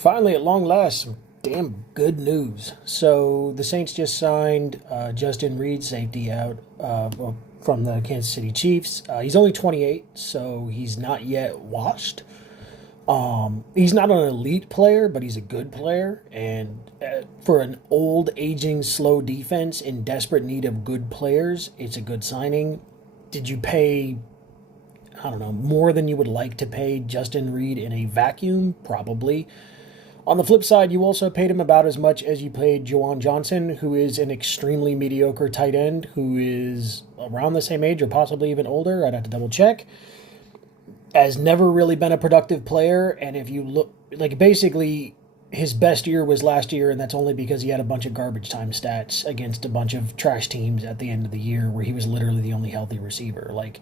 Finally, at long last, some damn good news. So the Saints just signed Justin Reid, safety out from the Kansas City Chiefs. He's only 28, so he's not yet washed. He's not an elite player, but he's a good player. And for an old, aging, slow defense in desperate need of good players, it's a good signing. Did you pay, I don't know, more than you would like to pay Justin Reid in a vacuum? Probably. On the flip side, you also paid him about as much as you paid Juwan Johnson, who is an extremely mediocre tight end who is around the same age or possibly even older. I'd have to double check. Has never really been a productive player, and if you look, like, basically his best year was last year, and that's only because he had a bunch of garbage time stats against a bunch of trash teams at the end of the year where he was literally the only healthy receiver. Like,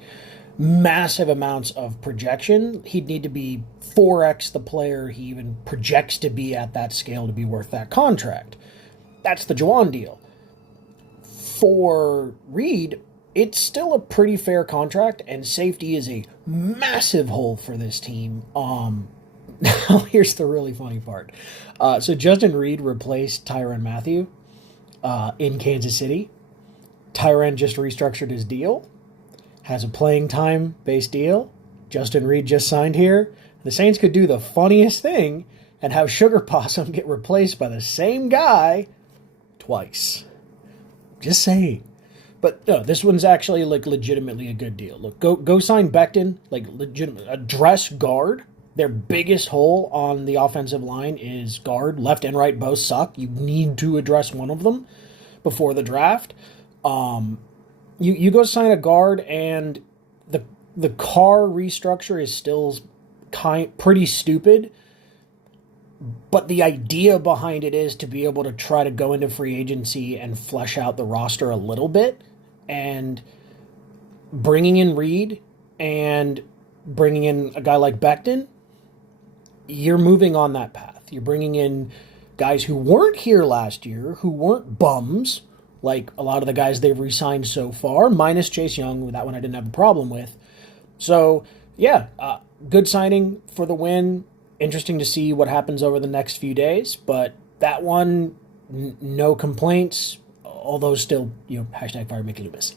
massive amounts of projection. He'd need to be 4x the player he even projects to be at that scale to be worth that contract. That's the Juwan deal. For Reid, it's still a pretty fair contract, and safety is a massive hole for this team. Now, here's the really funny part. So Justin Reid replaced Tyrann Mathieu in Kansas City. Tyrann just restructured his deal, has a playing time-based deal. Justin Reid just signed here. The Saints could do the funniest thing and have Sugar Possum get replaced by the same guy twice. Just saying. But no, this one's actually like legitimately a good deal. Look, go sign Becton, like legitimate address guard. Their biggest hole on the offensive line is guard. Left and right both suck. You need to address one of them before the draft. You go sign a guard, and the car restructure is still pretty stupid. But the idea behind it is to be able to try to go into free agency and flesh out the roster a little bit. And bringing in Reid and bringing in a guy like Becton, you're moving on that path. You're bringing in guys who weren't here last year, who weren't bums, like a lot of the guys they've re-signed so far, minus Chase Young. That one I didn't have a problem with. So, yeah, good signing for the win. Interesting to see what happens over the next few days, but that one, no complaints, although still, hashtag fire Mickey Loomis.